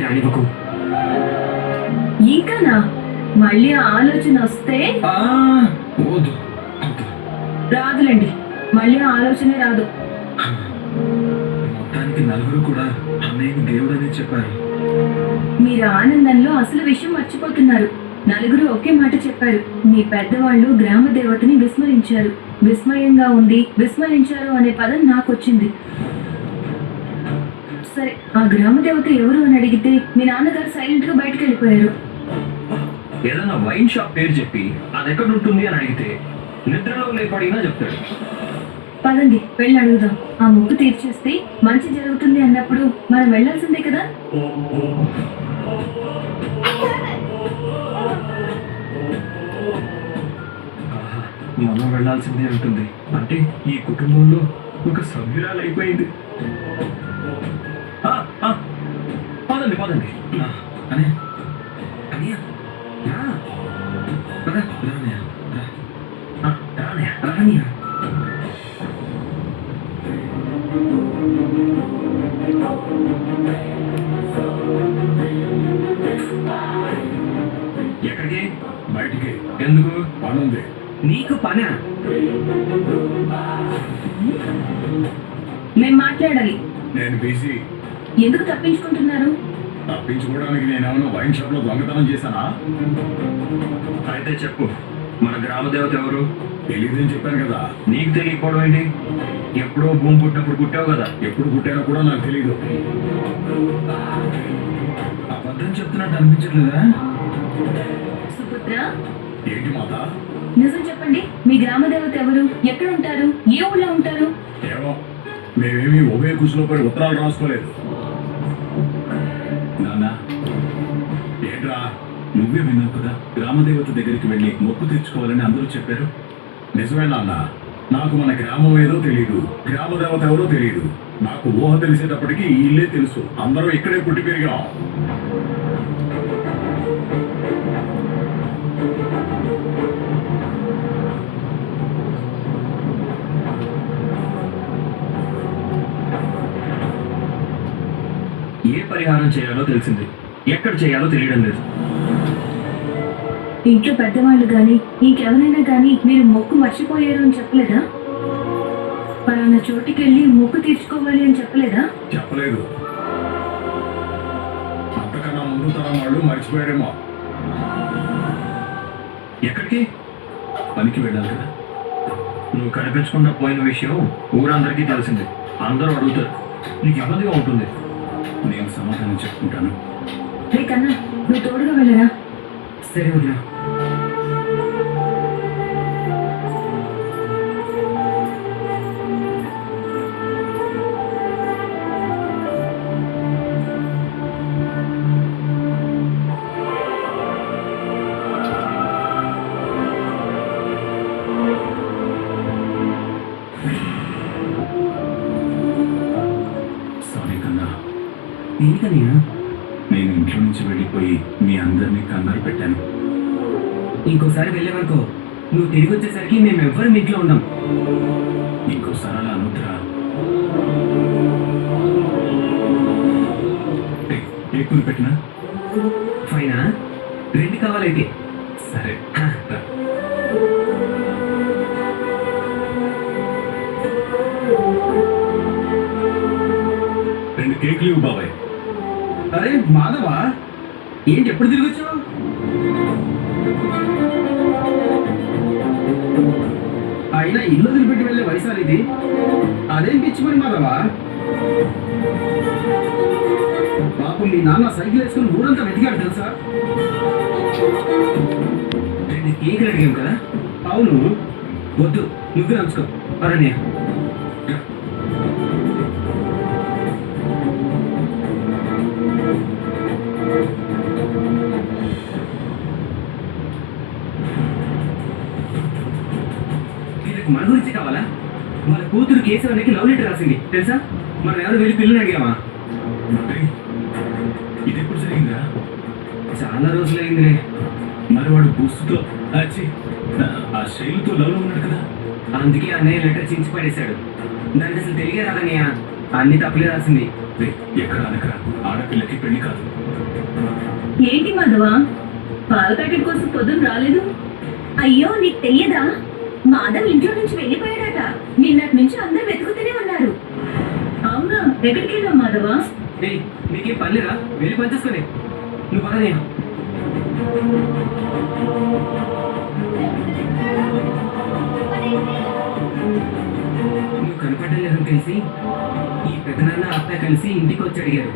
రానివ్వకు. ఇంకానా మళ్ళీ ఆ ఆలోచన వస్తే వద్దు. రాదులేండి, మళ్ళీ ఆ ఆలోచనే రాదు. మొత్తానికి నలుగురు కూడా అన్నయ్యని దేవుడని చెప్పారు. మీరు ఆనందంలో అసలు విషయం మర్చిపోతున్నారు. నలుగురు ఒకే మాట చెప్పారు. మీ పెద్దవాళ్ళు గ్రామ దేవతని విస్మరించారు. విస్మయంగా ఉంది, విస్మరించారు అనే పదం నాకొచ్చింది. సరే, ఆ గ్రామ దేవత ఎవరు అని అడిగితే మీ నాన్నగారు సైలెంట్ గా బయటకు వెళ్ళిపోయారు. ఏదైనా వైన్ షాప్ పేరు చెప్పి అది ఎక్కడ ఉంటుంది అని అడిగితే నిద్రలో లేపడినా చెప్తాడు. పదండి వెళ్ళి అడుగుదాం. ఆ మొక్కు తీర్చేస్తే మంచి జరుగుతుంది అన్నప్పుడు మనం వెళ్ళాల్సిందే కదా. మనం వెళ్లాల్సిందే ఉంటుంది. అంటే ఈ కుటుంబంలో ఒక సభ్యురాలు అయిపోయింది. పదండి పదండి. అని అనియా రానియా. ఎక్కడికి? బయటికి. ఎందుకు? పనుంది. నీకు పనా? మేం మాట్లాడాలి. నేను బిజీ. ఎందుకు తప్పించుకుంటున్నారు? తప్పించుకోవడానికి నేనేమన్నా వైన్ షాప్ లో దొంగతనం చేశానా? అయితే చెప్పు, మన గ్రామ దేవత ఎవరు? తెలియదని చెప్పాను కదా. నీకు తెలియకపోవడం ఏంటి? ఎప్పుడో భూమి పుట్టినప్పుడు పుట్టావు కదా. ఎప్పుడు పుట్టానో కూడా నాకు తెలీదు. అబద్ధం చెప్తున్నట్టు అనిపించట్లేదా? సుపుత్ర, ఏంటి మాత? నిజం చెప్పండి. మీ గ్రామ దేవత ఎవరు? ఎక్కడ ఉంటారు? ఏ ఊళ్ళో ఉంటారు? ఏమో, మేమేమి ఉభయ కుషిలో పడి ఉత్తరాలు రాసుకోలేదు. నాన్న, ఏంట్రా? నువ్వే విన్నావు కదా, గ్రామదేవత దగ్గరికి వెళ్ళి మొక్కు తెచ్చుకోవాలని అందరూ చెప్పారు. నిజమే నాన్న. నాకు మన గ్రామం ఏదో తెలీదు, గ్రామ దేవత ఎవరో తెలీదు. నాకు ఊహ తెలిసేటప్పటికి ఈ ఇల్లే తెలుసు. అందరూ ఇక్కడే పుట్టి పెరిగాం. ఏ పరిహారం చేయాలో తెలిసింది, ఎక్కడ చేయాలో తెలియడం లేదు. ఇంట్లో పెద్దవాళ్ళు గాని ఇంకెవరైనా గాని మీరు మొక్కు మర్చిపోయారు అని చెప్పలేదా? పలానా చోటికెళ్ళి మొక్కు తీర్చుకోవాలి అని చెప్పలేదా? చెప్పలేదు. అంతకన్నా ముందు తరం వాళ్ళు మర్చిపోయారేమో. ఎక్కడికి? పనికి వెళ్ళాలి కదా. నువ్వు కనిపించకుండా పోయిన విషయం ఊరందరికీ తెలిసింది. అందరూ అడుగుతారు, నీకు ఇబ్బందిగా ఉంటుంది. నేను సమాధానం చెప్పుకుంటాను. రే కన్నా, నువ్వు తోడుగా వెళ్ళరా. సరే వదినా. సారీ కన్నా, ఏంటనియా? నేను ఇంట్లో నుంచి వెళ్ళిపోయి మీ అందరినీ కంగారు పెట్టాను. ఇంకోసారి వెళ్ళేవనుకో, నువ్వు తిరిగి వచ్చేసరికి మేము ఎవ్వరం ఇంట్లో ఉండం. ఇంకోసారి అలా అనుద్రా. ఎక్కువ పెట్టినా ఫైనా? 2 కావాలైతే. సరే. రా. రెండు కేకులు ఇవ్వు బాబాయ్. అరే మాధవా, ఏంటి ఎప్పుడు తిరిగి వచ్చావు? అయినా ఇల్లు వదిలిపెట్టి వెళ్ళే వయసాలు ఇది. అదేం పిచ్చిపోయి మాధవా. పాపం మీ నాన్న సైకిల్ వేసుకుని ఊరంతా వెతికాడు తెలుసా. 2 కేకులు అడిగాం కదా. అవును, వద్దు, నువ్వే ఉంచుకో. అరణ్య, మన గురించి కావాలా? వాళ్ళ కూతురు కేశవానికి లవ్ లెటర్ రాసింది తెలుసా. మనం ఎవరు వెళ్ళి పిల్లని అడిగామా? ఇది ఎప్పుడు జరిగిందా? చాలా రోజులైందిలే. మరి వాడు బుస్సుతో ఆ శైలితో లవ్లో ఉన్నాడు కదా. అందుకే అన్నయ్య లెటర్ చించి పడేశాడు. దానికి అసలు తెలియ రాదన్నయ్య, అన్ని తప్పులే రాసింది. ఎక్కడ అనకరా, ఆడపిల్లకి పెళ్లి కాదు. ఏంటి మాధవ, పాల ప్యాకెట్ కోసం పొద్దున రాలేదు? అయ్యో నీకు తెలియదా, మాధవ్ ఇంట్లో నుంచి వెళ్ళిపోయాడట. నిన్నటి నుంచి అందరూ వెతుకుతూనే ఉన్నారు. అవునా, ఎక్కడికి వెళ్ళావు మాధవ? ఏయ్, నీకేం పర్లేదా? వెళ్ళి పనిచేసుకుని నువ్వు పదనయ్యా. నువ్వు కనపడడం లేదని తెలిసి ఈ పెద్దనాన్న అత్త కలిసి ఇంటికి వచ్చి అడిగారు.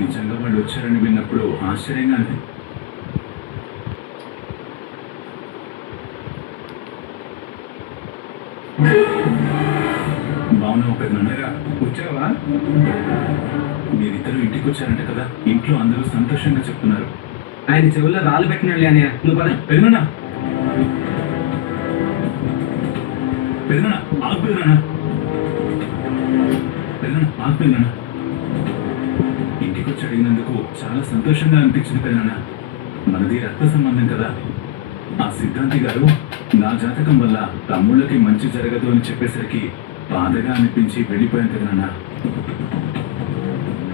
నిజంగా వాళ్ళు వచ్చారని విన్నప్పుడు ఆశ్చర్యంగా ఉంది. బాగున్నావు పెద్దనాన్నగా, వచ్చావా? మీరిద్దరు ఇంటికి వచ్చారంట కదా, ఇంట్లో అందరూ సంతోషంగా చెప్తున్నారు. ఆయన చెవుల్లో రాళ్ళు పెట్టినాడులే అన్నయ్య, నువ్వు పద. పెద్దనాన్న, పెద్దనాన్న ఆగు, పెద్దనాన్న, పెద్దనాన్న ఆగు, పెద్దనాన్న. ఇంటికి వచ్చి అడిగినందుకు చాలా సంతోషంగా అనిపించింది పెద్దనాన్న. మనది రక్త సంబంధం కదా. ఆ సిద్ధాంతి గారు నా జాతకం వల్ల తమ్ముళ్ళకి మంచి జరగదు అని చెప్పేసరికి బాధగా అనిపించి వెళ్ళిపోయాను పెద్దనాన్న.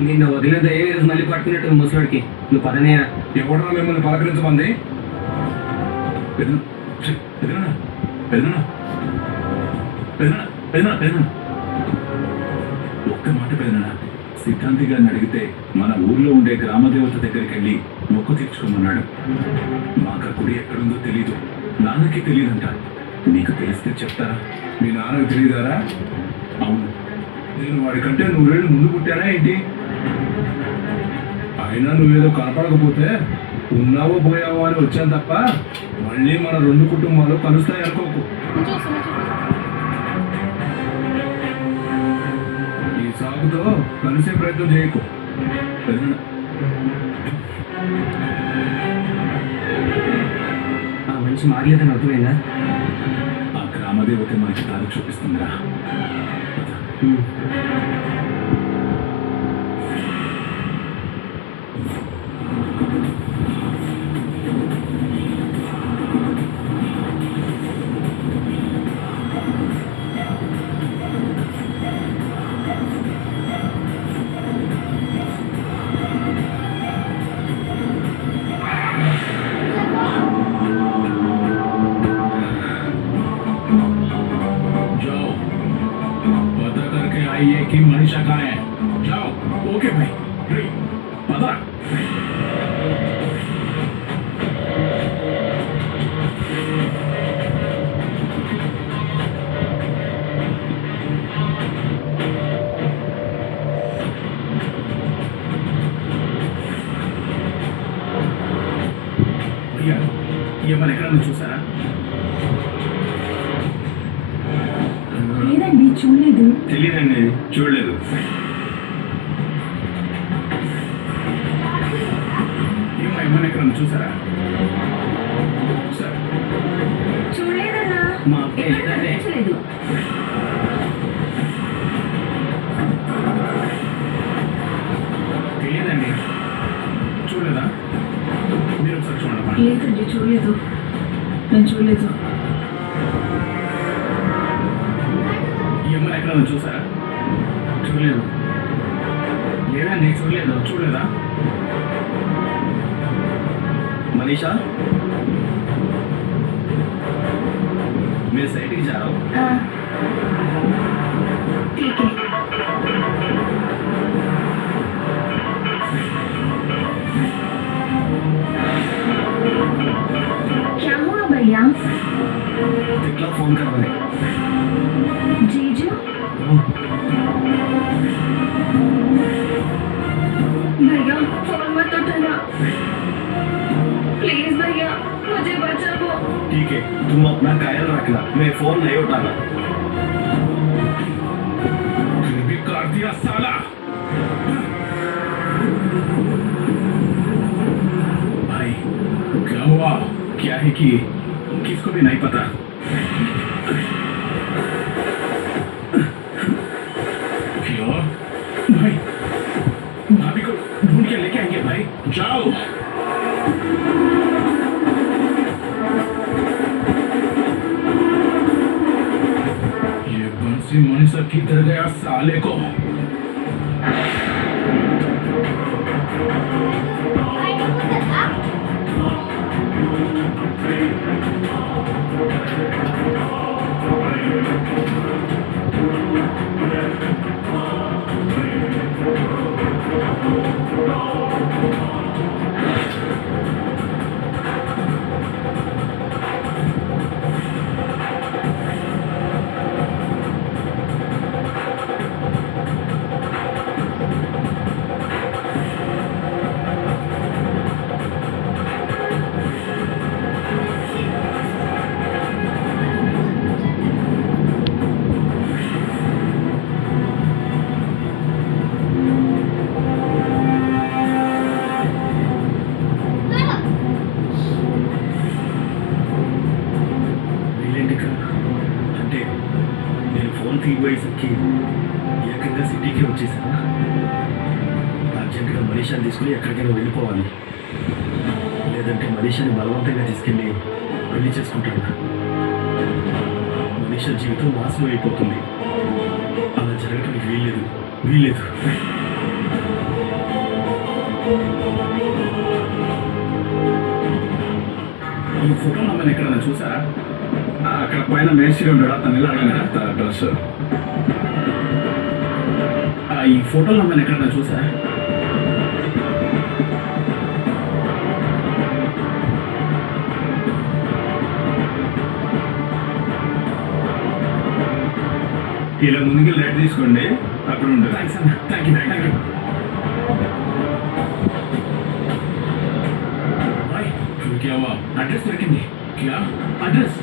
నిన్ను వదిలేదో ఏ రోజు మళ్ళీ పట్టుకున్నట్టు ముసలాడికి, నువ్వు పదనయ్య. ఎవడరా మిమ్మల్ని పలకరించమంది? పెద్దనాన్న, పెద్దనాన్న, పెద్దనాన్న, పెద్దనాన్న, పెద్దనాన్న, పెద్దనాన్న, ఒక్క మాట పెద్దనాన్న. సిద్ధాంతి గారిని అడిగితే మన ఊర్లో ఉండే గ్రామదేవత దగ్గరికి వెళ్ళి మొక్కు తీర్చుకోమన్నాడు. మాకు ఆ గుడి ఎక్కడుందో తెలీదు, నాన్నకి తెలియదంట. నీకు తెలిస్తే చెప్తారా? మీ నాన్నకు తెలియదారా? అవును. నేను వాడికంటే 100 ఏళ్ళు ముందు పుట్టానా ఏంటి? అయినా నువ్వేదో కనపడకపోతే ఉన్నావో పోయావో అని వచ్చాను తప్ప మళ్ళీ మన 2 కుటుంబాలు కలుస్తాయి అనుకోకు. ఈ సాగుతో కలిసే ప్రయత్నం చేయకు. పెద్దనాన్న, ఆ మనిషి మారలేదని అర్థమైందా? ఆ గ్రామదేవత మనకి దారి చూపిస్తుందిరా. जाओ, पता करके आइए कि मनीषा कहाँ है. जाओ. ఓకే భాయ్, రేయ్, పద. भैया, ये मन ఎక్కడన్నా చూసారా? లేదండి, చూడలేదు. తెలియదండి, చూడలేదు. ఏమో ఏమన్నా ఎక్కడన్నా చూసారా? సార్, చూడలేదన్నా, మా అబ్బాయి ఎక్కడ లేదండి. కనిపించలేదు. తెలియదండి. చూడలేదా? మీరు ఒకసారి చూడండి. లేదండి, చూడలేదు. నేను చూడలేదు. ఏమన్నా ఎక్కడన్నా చూసారా? చూడలేదు. లేదండి, చూడలేదు. చూడలేదా? మనీషా, మీరు సైడ్కి जा रहा हो? ठीक है. क्या हुआ भैया? इकला फोन करवाने. जीजू, भैया फोन मत उठाना प्लीज. भैया मुझे बचाओ. ठीक है, तुम अपना ख्याल रखना, मैं फोन नहीं उठाना. फिर भी कर दिया साला. भाई, क्या हुआ? क्या है कि किसको भी नहीं पता. क्यों? भाई, भाभी को ढूंढ के लेके आएंगे भाई. जाओ. ये बंसी मनीषा किधर गया साले को? తీసుకుని ఎక్కడికైనా వెళ్ళిపోవాలి. లేదంటే మనీషాని బలవంతంగా తీసుకెళ్ళి పెళ్లి చేసుకుంటాడు. మనీషా జీవితం నాశనం అయిపోతుంది. అలా జరగటానికి వీల్లేదు. ఈ ఫోటో నమ్మని ఎక్కడైనా చూసారా? అక్కడ పైన మేస్త్రి ఉంటాడు, అతను ఇలా అడగండి డ్రెస్. ఈ ఫోటోలు నమ్మని ఎక్కడైనా చూసారా? ఇలా ముందుకి లైట్ తీసుకోండి, అక్కడ ఉంటుంది. థ్యాంక్స్ అన్న, థ్యాంక్ యూ. क्या हुआ? एड्रेस दొరికింది. क्या एड्रेस?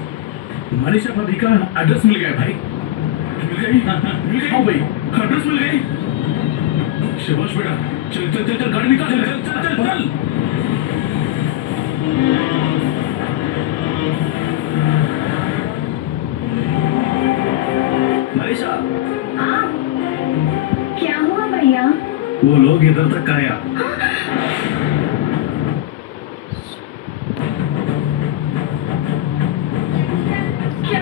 मनीषा भाभी का एड्रेस मिल गया भाई. मिल गई? हाँ भाई, एड्रेस मिल गई. शाबाश बेटा. चल गाड़ी निकाल. चल. మనీషా, हाँ, क्या हुआ भैया? वो लोग इधर तक आया. क्या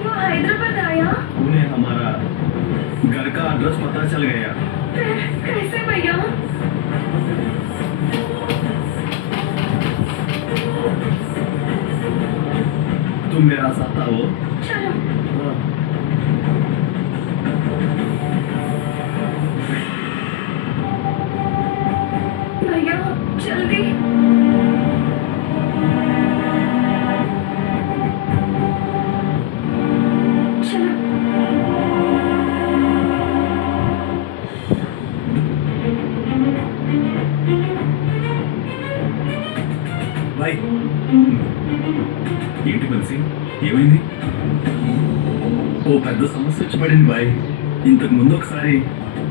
वो हैदराबाद आया? उन्हें हमारा घर का एड्रेस पता चल गया. फिर कैसे भैया? तुम मेरा साथ आओ. चलो. हाँ. भैया जल्दी. चलो. भाई, ఏంటి బన్సీ, ఏమైంది? ఓ పెద్ద సమస్య వచ్చి పడింది బాయ్. ఇంతకు ముందు ఒకసారి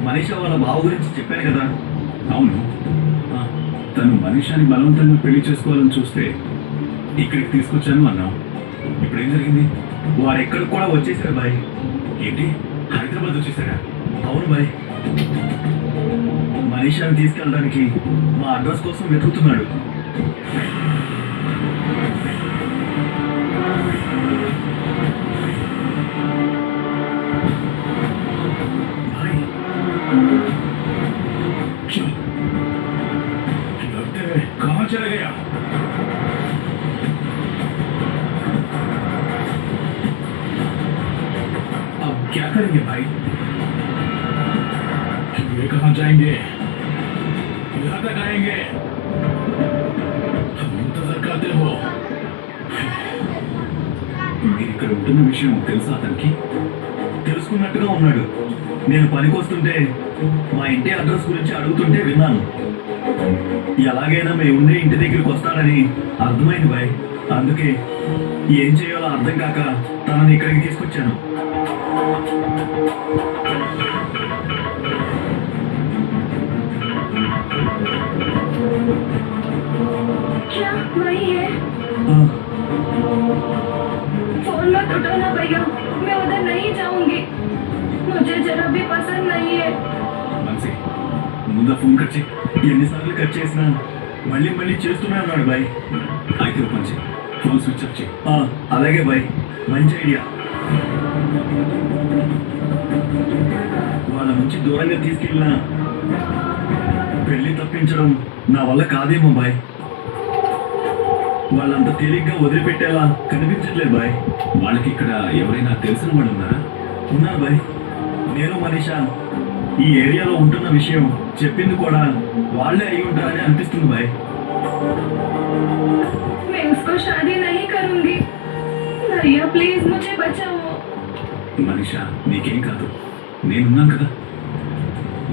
మనీషా వాళ్ళ బావ గురించి చెప్పాను కదా. అవును, తను మనీషాని బలవంతంగా పెళ్లి చేసుకోవాలని చూస్తే ఇక్కడికి తీసుకొచ్చాను అన్నావు. ఇప్పుడు ఏం జరిగింది? వాడు ఎక్కడికి కూడా వచ్చేసారు బాయ్. ఏంటి, హైదరాబాద్ వచ్చేసాడా? అవును బాయ్. మనీషాని తీసుకెళ్ళడానికి మా అడ్రస్ కోసం వెతుకుతున్నాడు. भाई, क्यों? लगता है कहाँ चला गया? अब क्या करेंगे भाई? ये कहाँ जाएंगे? यहाँ तक आएंगे. हम इंतजार करते हो. మీరు ఇక్కడ ఉంటున్న విషయం తెలుసా అతనికి? తెలుసుకున్నట్టుగా ఉన్నాడు. నేను పనికి వస్తుంటే మా ఇంటి అడ్రస్ గురించి అడుగుతుంటే విన్నాను. ఎలాగైనా మేము ఉండే ఇంటి దగ్గరికి వస్తాడని అర్థమైంది బాయ్. అందుకే ఏం చేయాలో అర్థం కాక తనని ఇక్కడికి తీసుకొచ్చాను. क्या वही है? ఆ, फोन मत उठाना भैया, मैं उधर नहीं जाऊंगी. मुझे जरा भी पसंद नहीं है. మనసి, ముందు ఫోన్ కట్ చేయి. ఎన్నిసార్లు కట్ చేసినా మళ్ళీ చేస్తూనే ఉన్నాడు బాయ్. అయితే ఓ పని చేయి, ఫోన్ స్విచ్ ఆఫ్ చేయి. ఆ, అలాగే బాయ్, మంచి ఐడియా. వాళ్ళ నుంచి దూరంగా తీసుకెళ్ళినా పెళ్లి తప్పించడం నా వల్ల కాదేమో బాయ్. వాళ్ళంత తేలిగ్గా వదిలిపెట్టేలా కనిపించట్లేదు బాయ్. వాళ్ళకి ఇక్కడ ఎవరైనా తెలిసిన వాళ్ళు ఉన్నారా? ఉన్నారు బాయ్. నేను మనీషా ఈ ఏరియాలో ఉంటున్న విషయం చెప్పింది కూడా వాళ్ళే అయి ఉంటారని అనిపిస్తుంది బాయ్. मैं उसको शादी नहीं करूंगी. भैया प्लीज मुझे बचाओ. మనీషా, నీకేం కాదు, నేనున్నాను కదా.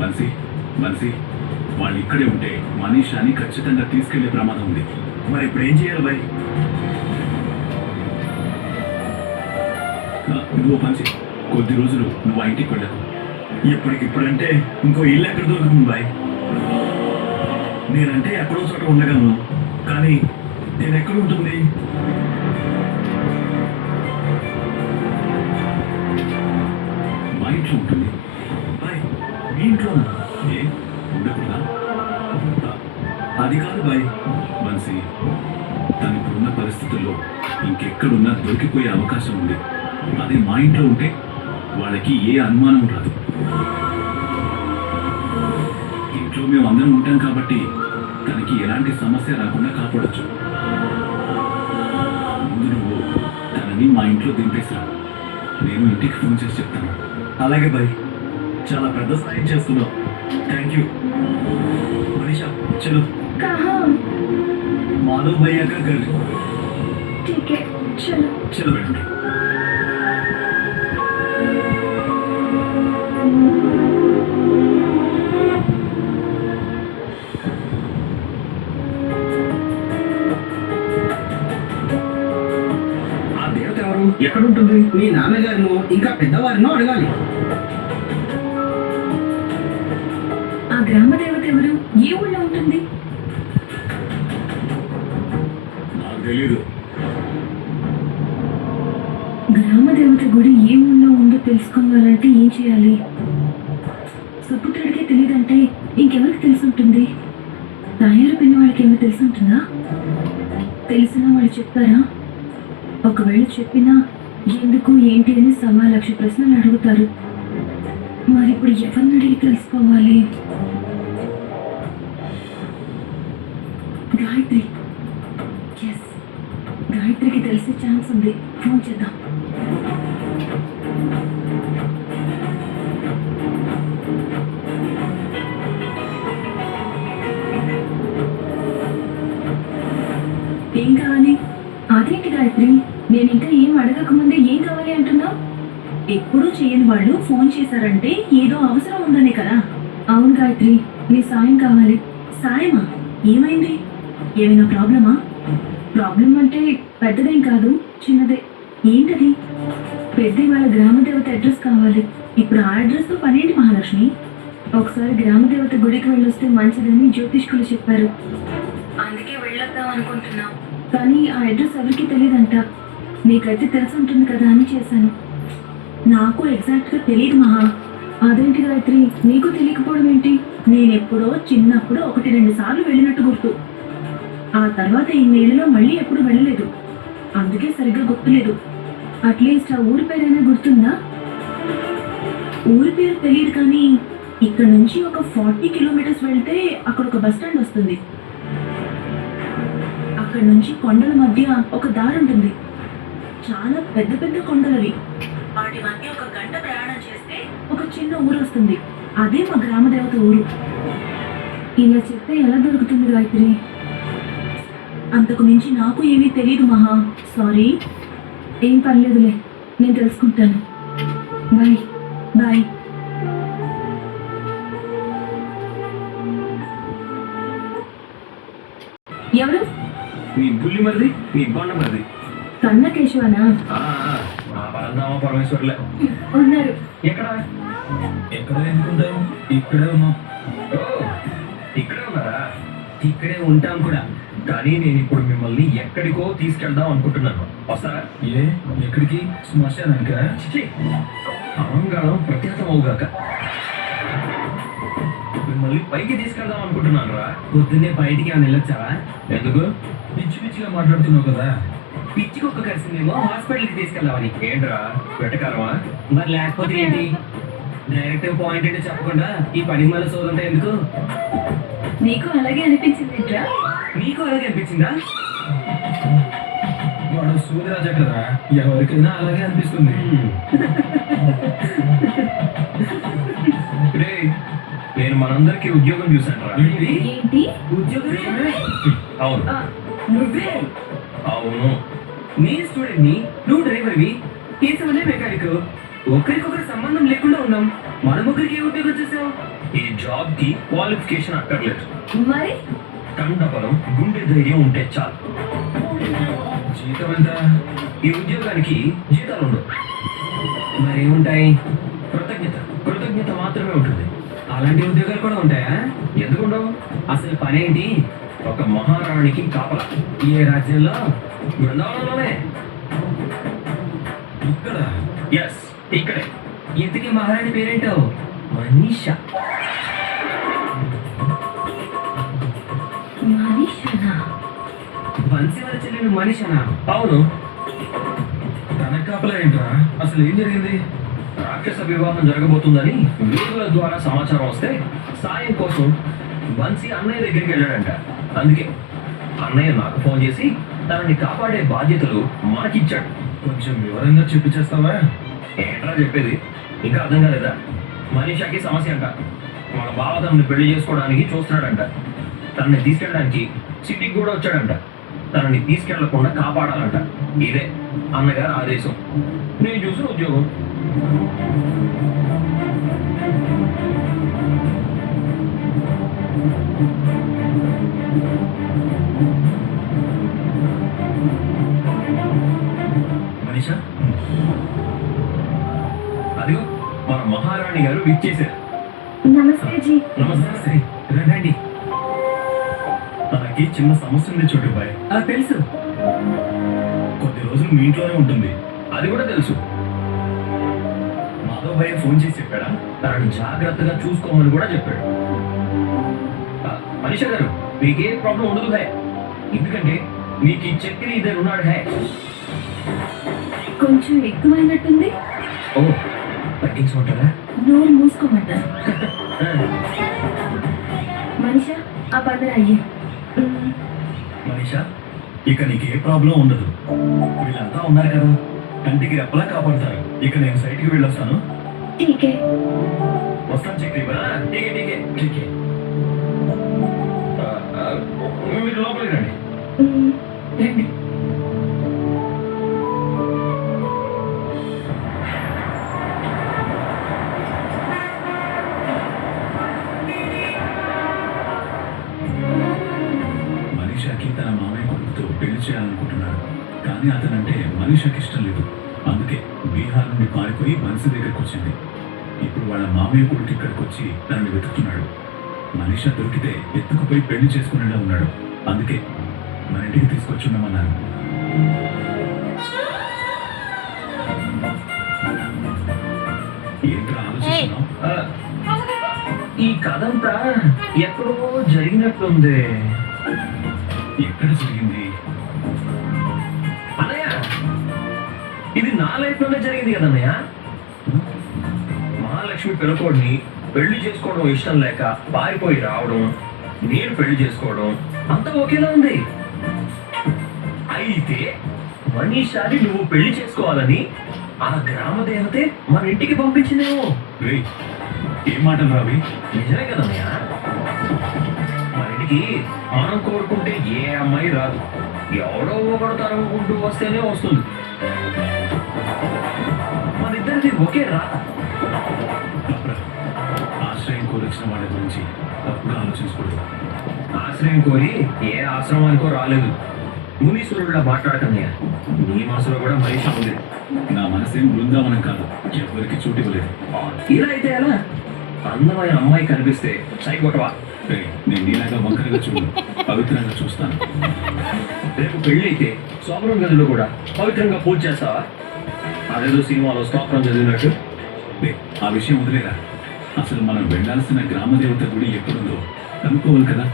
మనసి, వాళ్ళు ఇక్కడే ఉంటే మనీషాని ఖచ్చితంగా తీసుకెళ్లే ప్రమాదం ఉంది. మరి ఇప్పుడు ఏం చేయాలి బాయ్? నువ్వు పని చేయి, కొద్ది రోజులు నువ్వు ఆ ఇంటికి వెళ్ళకు. ఇప్పటికిప్పుడంటే ఇంకో ఇల్లు ఎక్కడ దొరుకుతుంది బాయ్? నేనంటే ఎక్కడో చోట ఉండగలను, కానీ నేను ఎక్కడ ఉంటుంది? మా ఇంట్లో ఉంటుంది. బాయ్, మీ ఇంట్లోనా? ఏ ఉండకూడదా? అది కాదు బాయ్. బన్సీ, తను ఇప్పుడున్న పరిస్థితుల్లో ఇంకెక్కడున్నా దొరికిపోయే అవకాశం ఉంది. అదే మా ఇంట్లో ఉంటే వాళ్ళకి ఏ అనుమానం రాదు. ఇంట్లో మేము అందరం ఉంటాం కాబట్టి తనకి ఎలాంటి సమస్య రాకుండా కాపాడొచ్చు. ముందు నువ్వు తనని మా ఇంట్లో దింపేసా. నేను ఇంటికి ఫోన్ చేసి చెప్తాను. అలాగే బాయ్, చాలా పెద్ద సాయం చేస్తున్నావు. Thank you. మనీషా చలో, कहाँ? మాధవ్ భయ్యా కా घर. ठीक है, चलो. చలో వెళ్ళండి. ఆ దేవత ఎవరు? ఎక్కడ ఉంటుంది? మీ నాన్నగారినో ఇంకా పెద్దవారినో అడగాలి. ఆ గ్రామ దేవత ఎవరు? ఏ ఊళ్ళో ఉంటుంది? నాకు తెలీదు. గ్రామ దేవత గుడి ఏ ఊళ్ళో ఉందో తెలుసుకోవాలంటే ఏం చేయాలి? సుపుత్రుడికే తెలియదంటే ఇంకెవరికి తెలుసుంటుంది? తయారు పిన్ని వాళ్ళకి ఏమైనా తెలుసుంటుందా? తెలిసినా వాళ్ళు చెప్తారా? ఒకవేళ చెప్పినా ఎందుకు ఏంటి అని 1,00,000 ప్రశ్నలు అడుగుతారు. మరి ఇప్పుడు ఎవరిని అడిగి తెలుసుకోవాలి? గాయత్రి. ఎస్, గాయత్రికి తెలిసే ఛాన్స్ ఉంది. ఫోన్ చేద్దాం. ఏం కావాలి? అదేంటి గాయత్రి, నేను ఇంకా ఏం అడగకముందే ఏం కావాలి అంటున్నావు? ఎప్పుడూ చేయని వాళ్ళు ఫోన్ చేశారంటే ఏదో అవసరం ఉందనే కదా. అవును గాయత్రి, నీ సాయం కావాలి. సాయమా? ఏమైంది? ఏమైనా ప్రాబ్లమా? ప్రాబ్లం అంటే పెద్దదేం కాదు, చిన్నదే. ఏంటది? పెద్ద వాళ్ళ గ్రామ దేవత అడ్రస్ కావాలి. ఇప్పుడు ఆ అడ్రస్తో పనేంటి మహాలక్ష్మి? ఒకసారి గ్రామ దేవత గుడికి వెళ్ళొస్తే మంచిదని జ్యోతిష్కులు చెప్పారు. అందుకే వెళ్ళొద్దాం అనుకుంటున్నాం. కానీ ఆ అడ్రస్ ఎవరికి తెలియదంట. నీకైతే తెలిసి ఉంటుంది కదా అని చేశాను. నాకు ఎగ్జాక్ట్గా తెలియదు మహా. అదేంటి గాయత్రి, నీకు తెలియకపోవడం ఏంటి? నేనెప్పుడో చిన్నప్పుడు 1-2 సార్లు వెళ్ళినట్టు గుర్తు. ఆ తర్వాత ఇన్నేళ్లలో మళ్ళీ ఎప్పుడు వెళ్ళలేదు. అందుకే సరిగ్గా గుర్తులేదు. అట్లీస్ట్ ఆ ఊరి పేరైనా గుర్తుందా? ఊరి పేరు తెలియదు కానీ ఇక్కడ నుంచి ఒక 40 కిలోమీటర్స్ వెళ్తే అక్కడ ఒక బస్ స్టాండ్ వస్తుంది. అక్కడ నుంచి కొండల మధ్య ఒక దారి ఉంటుంది. చాలా పెద్ద పెద్ద కొండలవి. వాటి మధ్య 1 గంట ప్రయాణం చేస్తే ఒక చిన్న ఊరు వస్తుంది. అదే మా గ్రామ దేవత ఊరు. ఇలా చెప్తే ఎలా దొరుకుతుంది గాయత్రి? అంతకు మించి నాకు ఏమీ తెలియదు మహా. సారీ. ఏం పర్లేదులే, నేను తెలుసుకుంటాను. బాయ్. బాయ్. ఎవరు? మీ బుల్లి మరిది, మీ బాండ మరిది. కన్న కేశవనా? మా పరంధామ పరమేశ్వర్లే. ఉన్నారు. ఎక్కడ? ఎక్కడ ఎందుకుంటావు? ఇక్కడే ఉన్నాం. ఓ, ఇక్కడే ఉన్నారా? ఇక్కడే ఉంటాం కూడా. కానీ నేను ఇప్పుడు మిమ్మల్ని ఎక్కడికో తీసుకెళ్దాం అనుకుంటున్నాను. వస్తారా? ఏ ఎక్కడికి? శ్మశానానికా? చిచి, అహంకారం ప్రత్యేకం అవుగాక. మిమ్మల్ని పైకి తీసుకెళ్దాం అనుకుంటున్నాను రా. పొద్దున్నే బయటికి ఏమైనా వెళ్ళొచ్చావా? ఎందుకు? పిచ్చి పిచ్చిగా మాట్లాడుతున్నావు కదా. పిచ్చి కుక్క కలిసిందేమో హాస్పిటల్కి తీసుకెళ్దామని. ఏంట్రా వెటకారమా? మరి లేకపోతే ఏంటి? డైరెక్ట్ పాయింట్ అంటే చెప్పకుండా ఈ పని మళ్ళీ సోదంతా ఎందుకు? నీకు అలాగే అనిపించిందిట్రా? నీకు అలాగే అనిపించిందా? వాడు సూర్యరాజా కదా, ఎవరికైనా అలాగే అనిపిస్తుంది. రేయ్, నేను మనందరికీ ఉద్యోగం చూశాను రా. ఏంటి? ఉద్యోగం? అవును. ఆ, నువ్వే? అవును. నేను స్టూడెంట్ని, నువ్వు డ్రైవర్వి, కేశవనే మెకానిక్. ఒకరికొకరు సంబంధం లేకుండా ఉన్నాం. మన ముగ్గురికి ఏ ఉద్యోగం చేసావు? ఈ జాబ్ కి క్వాలిఫికేషన్ అక్కర్లేదు. మరి కండబలం, గుండె ధైర్యం ఉంటే చాలు. జీతం ఎంత? ఈ ఉద్యోగానికి జీతాలు ఉండవు. మరి ఏముంటాయి? కృతజ్ఞత మాత్రమే ఉంటుంది. అలాంటి ఉద్యోగాలు కూడా ఉంటాయా? ఎందుకు ఉండవు? అసలు పనేంటి? ఒక మహారాణికి కాపలా. ఏ రాజ్యంలో? బృందావనంలోనే. ఇక్కడ? ఎస్, ఇక్కడే. ఇంతకీ మహారాణి పేరేంటో? మనీషా. పేరు మనిషనా? అవును. తనకి కాపలా ఏంట్రా? అసలు ఏం జరిగింది? రాక్షస వివాహం జరగబోతుందని వీరుల ద్వారా సమాచారం వస్తే సాయం కోసం బన్సీ అన్నయ్య దగ్గరికి వెళ్ళాడంట. అందుకే అన్నయ్య నాకు ఫోన్ చేసి తనని కాపాడే బాధ్యతలు మనకిచ్చాడు. కొంచెం వివరంగా చెప్పి చేస్తావా? ఏంట్రా చెప్పేది, ఇంకా అర్థం కాలేదా? మనీషాకి సమస్య అంట. వాళ్ళ బావ తనని పెళ్లి చేసుకోవడానికి చూస్తున్నాడంట. తనని తీసుకెళ్ళడానికి సిటీకి కూడా వచ్చాడంట. తనని తీసుకెళ్లకుండా కాపాడాలంట. ఇదే అన్నగారు ఆదేశం. నేను చూసిన ఉద్యోగం. మనీషా, అదిగో మన మహారాణి గారు విచ్చేశారు. నమస్తే జీ. నమస్తే, రండి. తనకి చిన్న సమస్య ఉంది చోటు బాయ్. తెలుసు. కొద్ది రోజులు మీ ఇంట్లోనే ఉంటుంది. అది కూడా తెలుసు. మాధవ్ భయ్య ఫోన్ చేసి చెప్పాడా? తనని జాగ్రత్తగా చూసుకోమని కూడా చెప్పాడు. మనీషా గారు, మీకే ప్రాబ్లం ఉండదు హే. ఎందుకంటే మీకు ఈ చక్రి ఇద్దరు ఉన్నాడు హే. కొంచెం ఎక్కువైనట్టుంది. ఓ, తగ్గించుకుంటారా? నోరు మూసుకోమంటారు. మనిషా, ఆ పదర అయ్యే. మనీషా, ఇక నీకు ఏ ప్రాబ్లం ఉండదు. వీళ్ళంతా ఉన్నారు కదా, కంటికి రెప్పలా కాపాడుతారు. ఇక నేను సైట్కి వెళ్ళొస్తాను. ఠీకే. వస్తాను చక్రి బాయ్. ఠీకే ఠీకే ఠీకే. మీరు లోపలికి రండి. రండి. మనీషాకి తన మామయ్య కొడుకుతో పెళ్లి చేయాలనుకుంటున్నాడు. కానీ అతనంటే మనీషాకి ఇష్టం లేదు. అందుకే బీహార్ నుండి పారిపోయి బన్సీ దగ్గరికి వచ్చింది. ఇప్పుడు వాళ్ళ మామయ్య కొడుకు ఇక్కడికి వచ్చి తనని వెతుకుతున్నాడు. మనీషా దొరికితే ఎత్తుకుపోయి పెళ్లి చేసుకునేలా ఉన్నాడు. అందుకే మన ఇంటికి తీసుకొచ్చున్నామన్నాను. ఏంట్రా ఆలోచిస్తున్నావు? ఈ కథంతా ఎక్కడో జరిగినట్లుంది. ఎక్కడ జరిగింది? అన్నయ్య, ఇది నా లైఫ్ లోనే జరిగింది కదన్నయ్య. మహాలక్ష్మి పిల్లకోడిని పెళ్లి చేసుకోవడం ఇష్టం లేక పారిపోయి రావడం, నేను పెళ్లి చేసుకోవడం అంతా ఒకేలా ఉంది. అయితే మనీషాని నువ్వు పెళ్లి చేసుకోవాలని ఆ గ్రామ దేవతే మన ఇంటికి పంపించిందేమో. రేయ్, ఏం మాటలు రావి? నిజమే కదన్నయ్య. మన ఇంటికి మనం కోరుకుంటే ఏ అమ్మాయి రాదు. ఎవడో ఒకడు తరుముకుంటూ వస్తేనే వస్తుంది. మన ఇద్దరిది ఒకే రాత. తప్పురా. ఆశ్రయం కోరొచ్చిన వాళ్ళ గురించి తప్పుగా ఆలోచించకూడదు. ఆశ్రయం కోరి ఏ ఆశ్రమానికో రాలేదు. మునీశ్వరుడిలా మాట్లాడకన్నయ్య. నీ మనసులో కూడా మనీషా ఉంది. నా మనసేం బృందావనం కాదు, ఎవరికి చోటు ఇవ్వలేదు. ఇలా అయితే ఎలా? అందమైన అమ్మాయి కనిపిస్తే సై కొట్టవా? రేయ్, నేను నీలాగా వంకరగా చూడు, పవిత్రంగా చూస్తాను. రేపు పెళ్లి అయితే సోమరం గదిలో కూడా పవిత్రంగా పూజ చేస్తావా? అదేదో సినిమాలో స్తోత్రం చదివినట్టు. రేయ్, ఆ విషయం వదిలేరా. అసలు మనం వెళ్ళాల్సిన గ్రామదేవత గుడి ఎక్కడుందో కనుక్కోవాలి కదా.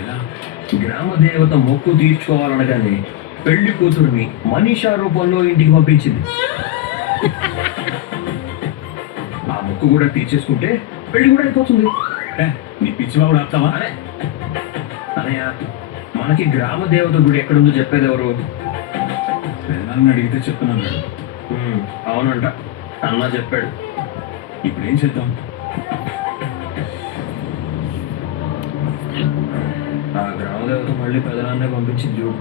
ఎలా? గ్రామ దేవత మొక్కు తీర్చుకోవాలనగానే పెళ్లి కూతురుని మనీషా రూపంలో ఇంటికి పంపించింది. ఆ మొక్కు కూడా తీర్చేసుకుంటే పెళ్లి కూడా అయిపోతుంది. నీ పిచ్చివాడు ఆపుతావా? అరే అనయ్య, మనకి గ్రామ దేవత గుడి ఎక్కడుందో చెప్పేది ఎవరు? పెద్దనాన్ని అడిగితే చెప్తున్నాడు. అవునంట, అన్న చెప్పాడు. ఇప్పుడు ఏం చేద్దాం? ఆ గ్రామ దేవత మళ్ళీ పెదనాన్నే పంపించింది చూడు.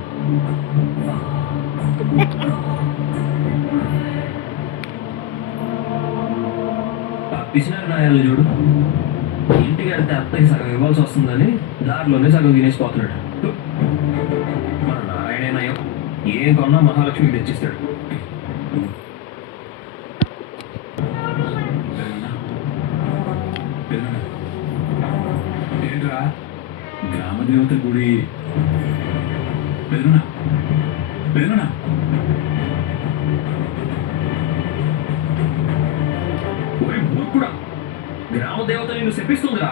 ఆ పిసినారి నాయాలు చూడు. ఇంటికి వెళ్తే అత్తకి సగం ఇవ్వాల్సి వస్తుందని దారిలోనే సగం తినేసిపోతున్నాడు. మన నారాయణ నయం, ఏం కొన్నా మహాలక్ష్మికి తెచ్చిస్తాడు. ఏంట్రా? గ్రామదేవత గుడి పెదనా? పెదనా? ఓరి మూర్ఖుడా, గ్రామ దేవత నిన్ను శపిస్తుందిరా.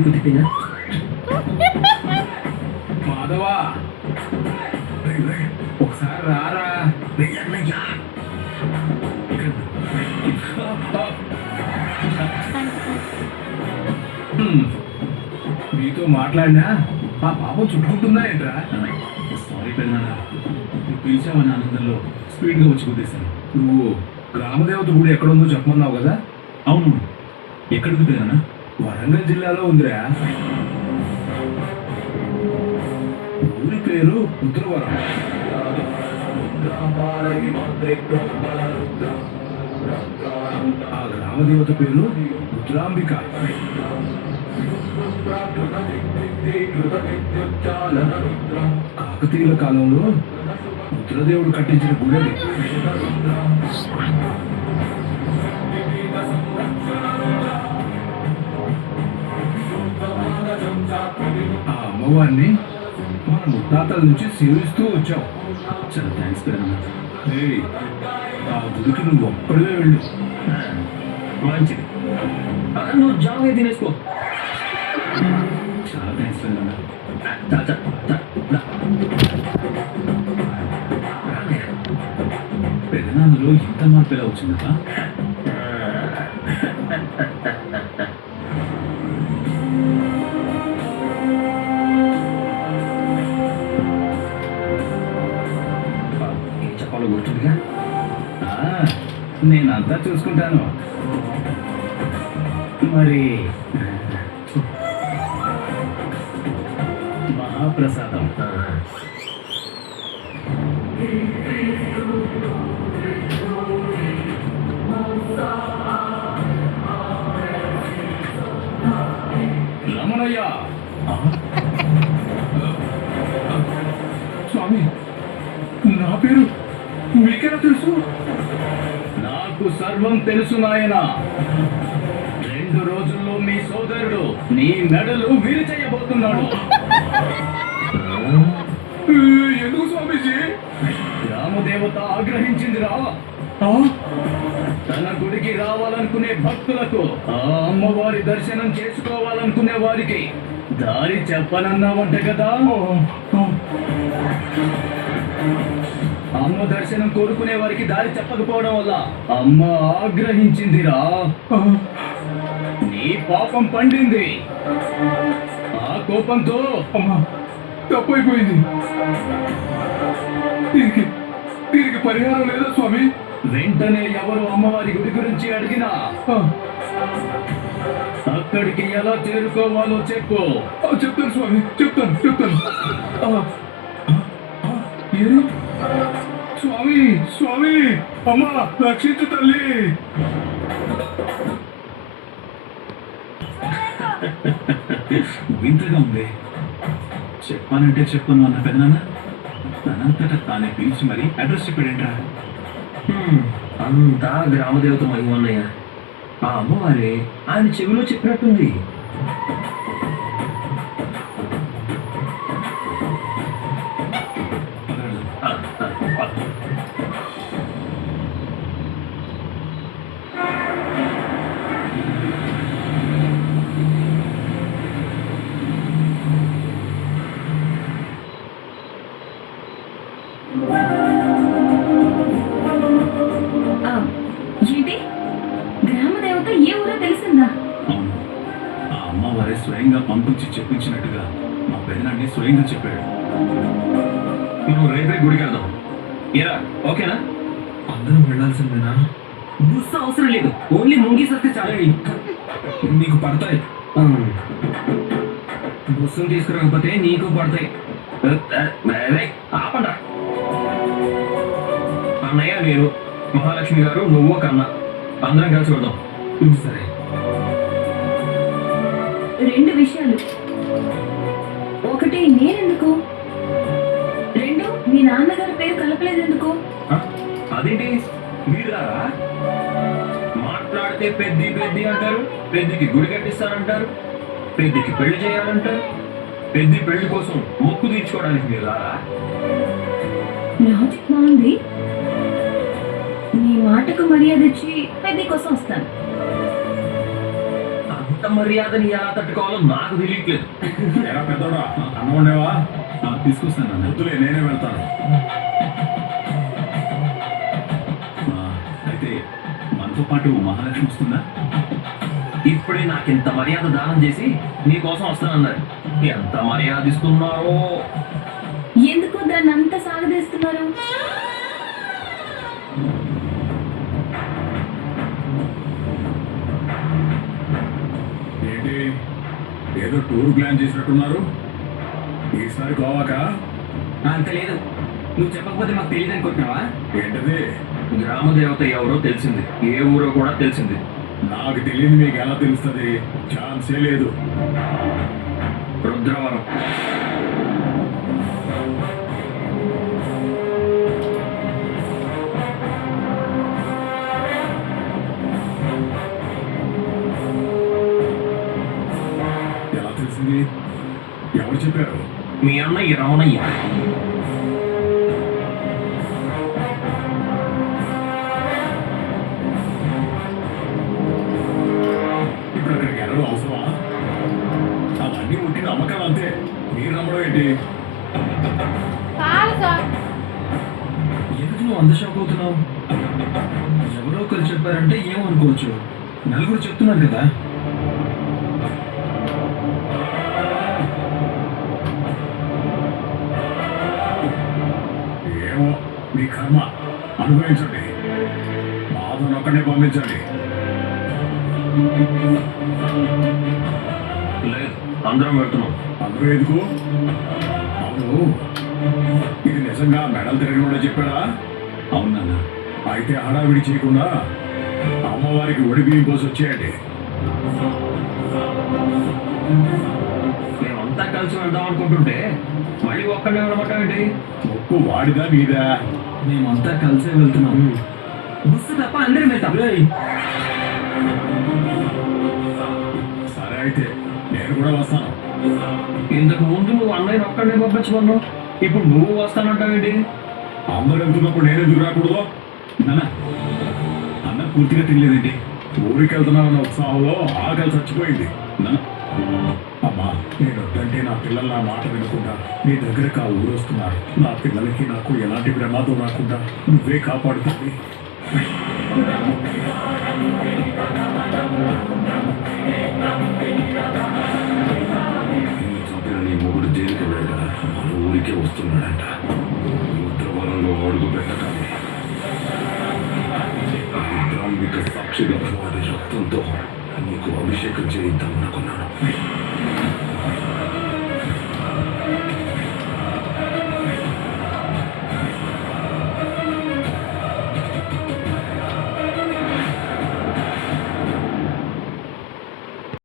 వైపు తిప్పినా మాధవా, రేయ్, రేయ్, ఒకసారి రారా. రేయ్, అన్నయ్య. హ్మ్. మీతో మాట్లాడినా ఆ పాపం చుట్టుకుంటుందా ఏంట్రా? సారీ పెద్దనాన్న, నువ్వు పిలిచావని ఆనందంలో స్పీడ్గా వచ్చి కుదేశాను. నువ్వు గ్రామదేవత గుడి ఎక్కడుందో చెప్పమన్నావు కదా. అవును, ఎక్కడికి పెద్దనాన్న? వరంగల్ జిల్లాలో ఉందిరా. ఊరి పేరు రుద్రవరం. ఆ గ్రామదేవత పేరు రుద్రాంబిక. కాకతీయుల కాలంలో రుద్రదేవుడు కట్టించిన గుడి అది. ఆ అమ్మవారిని మన ముత్తాతల నుంచి సేవిస్తూ వచ్చాం. చాలా థ్యాంక్స్ పెద్దనాన్న. ఏయ్, ఆ గుడికి నువ్వు ఒక్కడే వెళ్ళు. మంచిది. నువ్వు జాగ్రత్త తినేసుకో. చాలా థ్యాంక్స్ పెద్దనాన్న. దా, దా, దా, దా. పెద్దనాన్నలో ఇంత మార్పు ఎలా వచ్చిందా? ఏం చెప్పాలో గుర్తుందిగా. నేనంతా చూసుకుంటాను. మరి మహాప్రసాదం. రమణయ్య, స్వామి, నా పేరు మీకెలా తెలుసు? నాకు సర్వం తెలుసు నాయన. 2 రోజుల్లో మీ సోదరుడు నీ మెడలు విరిచేయబోతున్నాడు. ఎందుకు స్వామీజీ? రామదేవత ఆగ్రహించిందిరా. తన గుడికి రావాలనుకునే భక్తులకు, ఆ అమ్మవారి దర్శనం చేసుకోవాలనుకునే వారికి దారి చెప్పనన్నావంట కదా. అమ్మ దర్శనం కోరుకునే వారికి దారి చెప్పకపోవడం వల్ల అమ్మ ఆగ్రహించిందిరా. నీ పాపం పండింది. ఆ కోపంతో అమ్మ తప్పైపోయింది. దీనికి పరిహారం లేదా స్వామి? వెంటనే ఎవరు అమ్మవారి గుడి గురించి అడిగినా అక్కడికి ఎలా చేరుకోవాలో చెప్పు. చెప్తాను స్వామి, చెప్తాను. స్వామి, అమ్మ రక్షించు తల్లి. వింతగా ఉంది. చెప్పానంటే చెప్పను అన్న పెద్దనాన్న తనంతట తానే పిలిచి మరి అడ్రస్ చెప్పాడేంట్రా? అంతా గ్రామదేవత మహిమన్నయ్య. ఆ అమ్మవారే ఆయన చెవిలో చెప్పినట్టుంది. ఏంటి? గ్రామదేవత ఏ ఊరో తెలిసిందా? అవును, ఆ అమ్మవారే స్వయంగా పంపించి చెప్పించినట్టుగా మా పెదనాన్ని స్వయంగా చెప్పాడు. నువ్వు రేపే గుడికి వెళ్దాం. ఏరా, ఓకేనా? అందరం వెళ్ళాల్సిందేనా? బుస్స అవసరం లేదు. ఓన్లీ ముంగీసొస్తే చాలా. నీకు పడతాయి. బుస్సును తీసుకురాకపోతే నీకు పడతాయి. ఆపండా. అన్నయ్య, నేను, మహాలక్ష్మి గారు, నువ్వు కన్నా అందరం కలిసి వెళ్దాం. సరే. 2 విషయాలు. 1, నేనెందుకు? 2, మీ నాన్నగారి పేరు కలపలేదెందుకు? అదేంటి మీరా? మాట్లాడితే పెద్ది అంటారు, పెద్దికి గుడి కట్టిస్తారంటారు, పెద్దికి పెళ్లి చేయాలంటారు, పెద్ది పెళ్లి కోసం మొక్కు తీర్చుకోవడానికి మీరు రారా? లాజిక్ బాగుంది. నీ మాటకు మర్యాద ఇచ్చి పెద్ద కోసం వస్తాను. అంత మర్యాదని ఎలా తట్టుకోవాలో నాకు తెలియట్లేదు. ఎరా పెద్దోడా, అన్నం ఉండేవా? తీసుకొస్తాను నాన్న. వద్దులే, నేనే వెళ్తాను. అయితే మనతో పాటు మహాలక్ష్మి వస్తుందా? ఇప్పుడే నాకింత మర్యాద దానం చేసి నీకోసం వస్తానన్నారు. ఎంత మర్యాద ఇస్తున్నారో. ఎందుకు దాన్ని అంత సాగదీస్తున్నారు? ఏంటి, ఏదో టూర్ ప్లాన్ చేసినట్టున్నారు? ఈసారి గోవాకా? అంత లేదు. నువ్వు చెప్పకపోతే మాకు తెలియదు అనుకుంటున్నావా? ఏంటది? గ్రామ దేవత ఎవరో తెలిసింది, ఏ ఊరో కూడా తెలిసింది. నాకు తెలియదు, మీకు ఎలా తెలుస్తుంది? ఛాన్సే లేదు. రుద్రవరం. ఎలా తెలిసింది? ఎవరు చెప్పారు? మీ అన్నయ్య రమణయ్య. ఇప్పుడు అక్కడికి వెళ్ళడం అవసరమా? అవన్నీ ఉంటే నమ్మకాలు అంతే. మీరు నమ్మడం ఏంటి? ఎందుకు నువ్వు అంత షాక్ అవుతున్నావు? ఎవరో ఒకరు చెప్పారంటే ఏమనుకోవచ్చు, నలుగురు చెప్తున్నారు కదా. ఏమో, మీ కర్మ, అనుభవించండి. మాధవన్ ఒక్కడే పంపించండి. లేదు, అందరం వెళ్తున్నాం. అందరూ ఎందుకు? అవును, ఇది నిజంగా మెడల్ తిరగకుండా చెప్పాడా? అవును నాన్న. అయితే హడావిడి చేయకుండా అమ్మవారికి ఒడి బియ్యం కోసం వచ్చేయండి. మేమంతా కలిసి వెళ్దాం అనుకుంటుంటే మళ్ళీ ఒక్కడే వెళ్ళమంటావేంటి? మొక్కు వాడిదా మీదా? మేమంతా కలిసే వెళ్తున్నాం. బస్సు తప్ప అందరం వెళ్తాం. సరే అయితే నేను కూడా వస్తాను. ఇంతకు ముందు నువ్వు అన్నయ్య ఒక్కడే పంపించమన్నావు, ఇప్పుడు నువ్వు వస్తానంటావేంటి? అందరూ వెళ్తున్నప్పుడు నేను ఎందుకు రాకూడదు? నాన్న, అన్నం పూర్తిగా తినలేదేంటి? ఊరికి వెళ్తున్నామన్న ఉత్సాహంలో ఆకలి చచ్చిపోయింది. నాన్న, అమ్మా, నేను వద్దంటే నా పిల్లలు నా మాట వినకుండా నీ దగ్గరకు ఆ ఊరు వస్తున్నారు. నా పిల్లలకి నాకు ఎలాంటి ప్రమాదం రాకుండా నువ్వే కాపాడుతుంది. చంపిన నీ మొగుడు జైలుకి వెళ్ళాడు కదా, మన ఊరికే వస్తున్నాడంట. రుద్రవరంలో అడుగు పెట్టగానే రుద్రాంబిక సాక్షిగా వాడి రక్తంతో నీకు అభిషేకం చేయిద్దామనుకున్నాను.